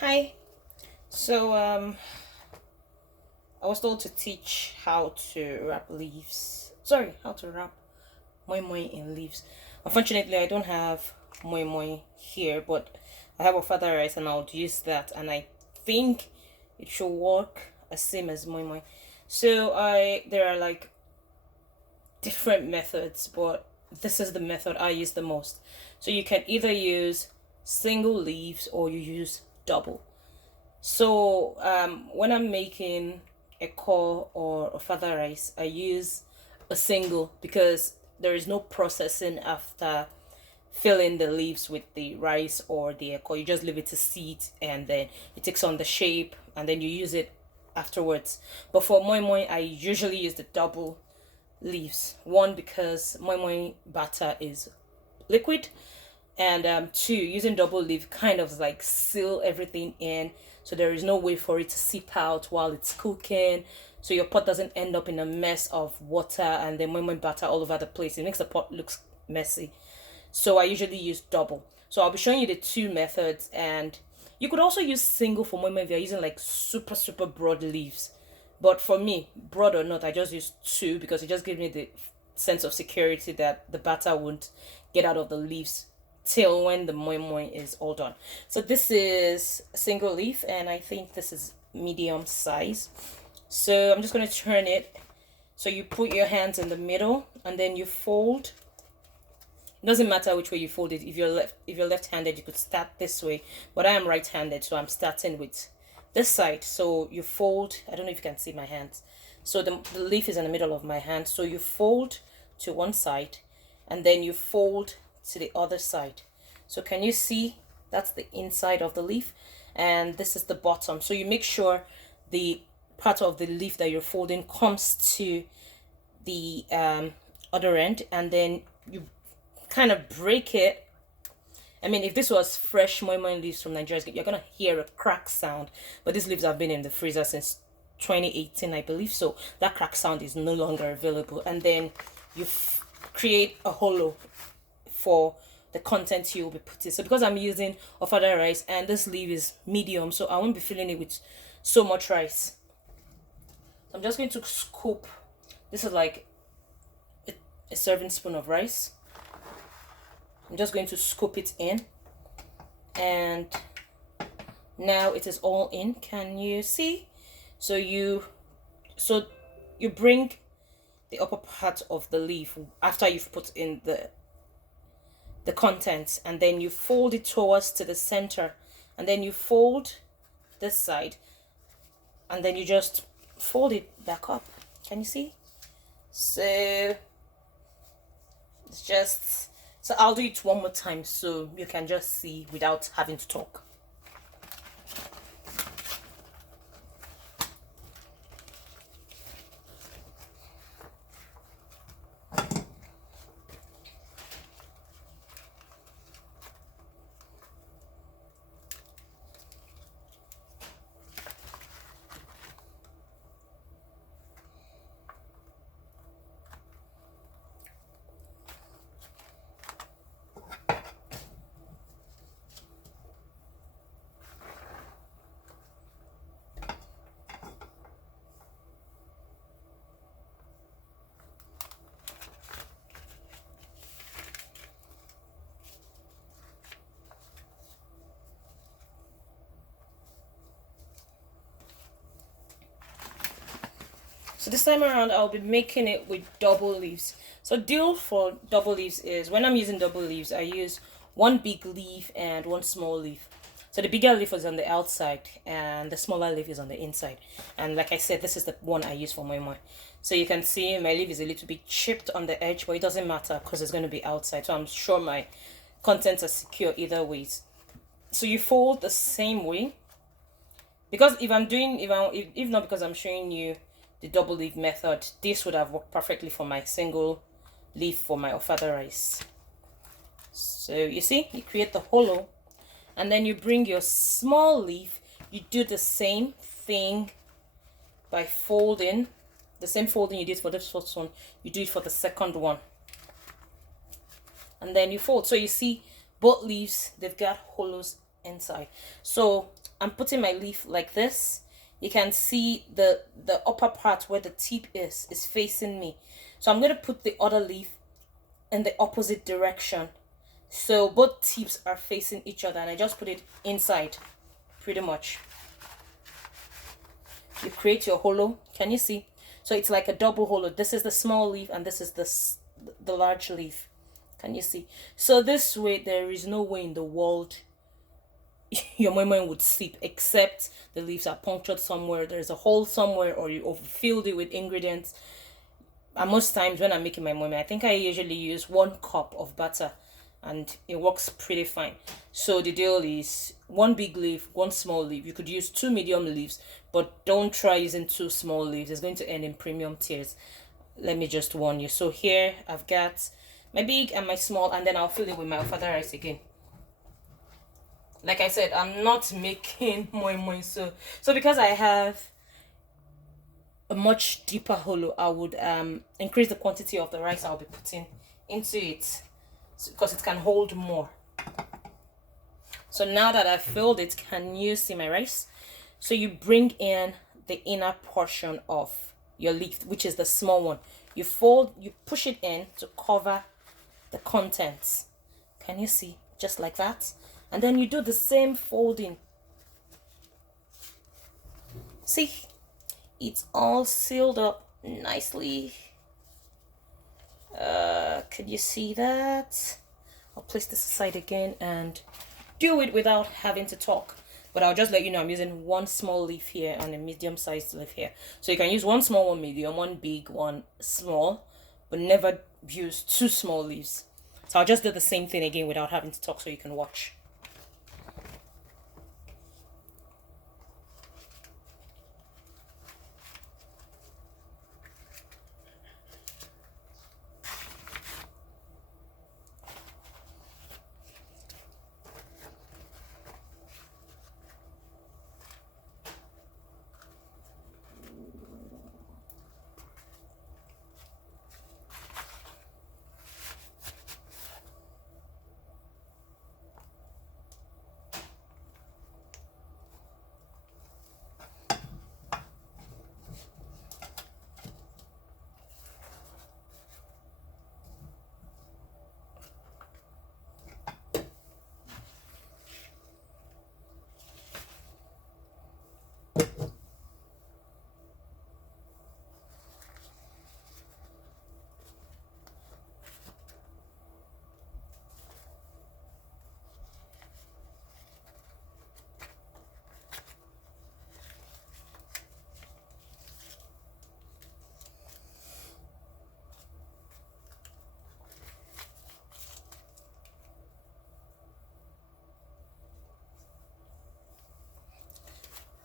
Hi. So I was told to teach how to wrap leaves. Sorry, how to wrap moinmoin in leaves. Unfortunately, I don't have moinmoin here, but I have a father rice and I'll use that. And I think it should work as same as moinmoin. So I there are like different methods, but this is the method I use the most. So you can either use single leaves or you use double. So when I'm making a core or a father rice, I use a single because there is no processing after filling the leaves with the rice or the core. You just leave it to seed and then it takes on the shape and then you use it afterwards. But for moi moi, I usually use the double leaves. One, because moi moi batter is liquid, and two, using double leaf kind of like seal everything in, so there is no way for it to seep out while it's cooking, so your pot doesn't end up in a mess of water and then when batter all over the place. It makes the pot looks messy. So I usually use double. So I'll be showing you the two methods, and you could also use single for moi if you're using like super broad leaves. But for me, broad or not, I just use two because it just gives me the sense of security that the batter won't get out of the leaves till when the moi moi is all done. So this is a single leaf, and I think this is medium size. So I'm just going to turn it. So you put your hands in the middle and then you fold. It doesn't matter which way you fold it. If you're left-handed, you could start this way, but I am right-handed, so I'm starting with this side. So you fold. I don't know if you can see my hands. So the leaf is in the middle of my hand. So you fold to one side and then you fold to the other side. So can you see that's the inside of the leaf and this is the bottom. So you make sure the part of the leaf that you're folding comes to the other end, and then you kind of break it. I mean, if this was fresh moi moi leaves from Nigeria, you're gonna hear a crack sound. But these leaves have been in the freezer since 2018, I believe. So that crack sound is no longer available. And then you create a hollow for the content you'll be putting. So because I'm using ofada rice and this leaf is medium, so I won't be filling it with so much rice. So I'm just going to scoop. This is like a serving spoon of rice. I'm just going to scoop it in, and now it is all in. Can you see? So you bring the upper part of the leaf after you've put in the contents, and then you fold it towards to the center, and then you fold this side, and then you just fold it back up. Can you see? So it's just, so I'll do it one more time so you can just see without having to talk. So this time around, I'll be making it with double leaves. So deal for double leaves is when I'm using double leaves, I use one big leaf and one small leaf. So the bigger leaf is on the outside and the smaller leaf is on the inside. And like I said, this is the one I use for moi moi. So you can see my leaf is a little bit chipped on the edge, but it doesn't matter because it's going to be outside. So I'm sure my contents are secure either ways. So you fold the same way, because if not because I'm showing you the double leaf method, this would have worked perfectly for my single leaf for my ofada rice. So you see, you create the hollow and then you bring your small leaf. You do the same thing by folding, the same folding you did for this first one, you do it for the second one, and then you fold. So you see both leaves, they've got hollows inside. So I'm putting my leaf like this, you can see the upper part where the tip is facing me. So I'm going to put the other leaf in the opposite direction, so both tips are facing each other, and I just put it inside pretty much. You create your hollow, can you see? So it's like a double hollow. This is the small leaf and this is the large leaf. Can you see? So this way there is no way in the world your moinmoin would slip, except the leaves are punctured somewhere, there's a hole somewhere, or you overfilled it with ingredients. And most times when I'm making my moinmoin, I think I usually use 1 cup of butter, and it works pretty fine. So the deal is 1 big leaf, 1 small leaf. You could use 2 medium leaves, but don't try using 2 small leaves. It's going to end in premium tears. Let me just warn you. So here I've got my big and my small, and then I'll fill it with my further rice again. Like I said, I'm not making moinmoin, so because I have a much deeper hollow, I would increase the quantity of the rice I'll be putting into it, because it can hold more. So now that I've filled it, can you see my rice? So you bring in the inner portion of your leaf, which is the small one. You push it in to cover the contents. Can you see? Just like that. And then you do the same folding. See? It's all sealed up nicely. Could you see that? I'll place this aside again and do it without having to talk. But I'll just let you know I'm using 1 small leaf here and a medium-sized leaf here. So you can use 1 small, 1 medium, 1 big, 1 small, but never use 2 small leaves. So I'll just do the same thing again without having to talk so you can watch.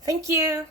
Thank you.